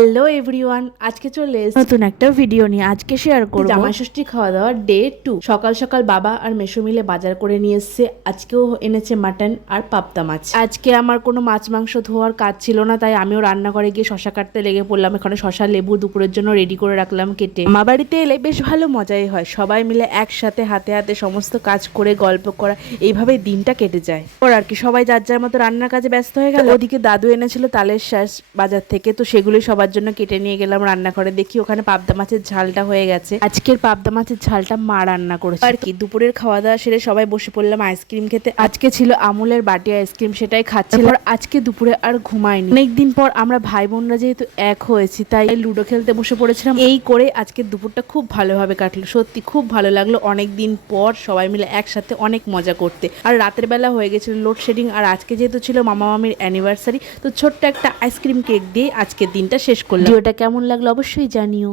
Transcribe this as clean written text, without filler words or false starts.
Hello everyone, আজকে চলে এসেছি নতুন একটা ভিডিও নিয়ে। আজকে শেয়ার করব জামাই ষষ্ঠী খাওয়া দাওয়া ডে 2। সকাল সকাল বাবা আর মেশো মিলে বাজার করে নিয়ে এসেছে। আজকেও এনেছে মাটন আর পাবদা মাছ। আজকে আমার কোনো মাছ মাংস ধোয়ার কাজ ছিল না, তাই আমিও রান্নাঘরে গিয়ে শশা কাটতে লেগে পড়লাম। এখানে শশা লেবু দুপুরের জন্য রেডি করে রাখলাম কেটে। মা বাড়িতে এলে বেশ ভালো মজাই হয়, সবাই মিলে একসাথে হাতে হাতে সমস্ত কাজ করে গল্প করা, এইভাবে দিনটা কেটে যায়। ওর আর কি সবাই যার যার মতো রান্নার কাজে ব্যস্ত হয়ে গেল। ওদিকে দাদু এনেছিল তালের শাঁস বাজার থেকে, তো সেগুলোই সবার জন্য কেটে নিয়ে গেলাম রান্নাঘরে। দেখি ওখানে পাবদা মাছের ঝালটা হয়ে গেছে। আজকের পাবদা মাছের ঝালটা মা রান্না করেছে আর কি। দুপুরের খাওয়া দাওয়া সেরে সবাই বসে পড়লাম আইসক্রিম খেতে। আজকে ছিল আমুলের বাটি আইসক্রিম, সেটাই খাচ্ছিলাম। আজকে দুপুরে আর ঘুমাইনি। অনেকদিন পর আমরা ভাই বোনরা যেহেতু এক হয়েছি, তাই লুডো খেলতে বসে পড়েছিলাম। এই করে আজকে দুপুরটা খুব ভালোভাবে কাটলো, সত্যি খুব ভালো লাগলো। অনেকদিন পর সবাই মিলে একসাথে অনেক মজা করতে। আর রাতের বেলা হয়ে গেছিল লোডশেডিং, আর আজকে যেহেতু ছিল মামা মামির অ্যানিভার্সারি, তো ছোট্ট একটা আইসক্রিম কেক দিয়ে আজকের দিনটা শেষ করলাম। ভিডিওটা কেমন লাগলো অবশ্যই জানিও।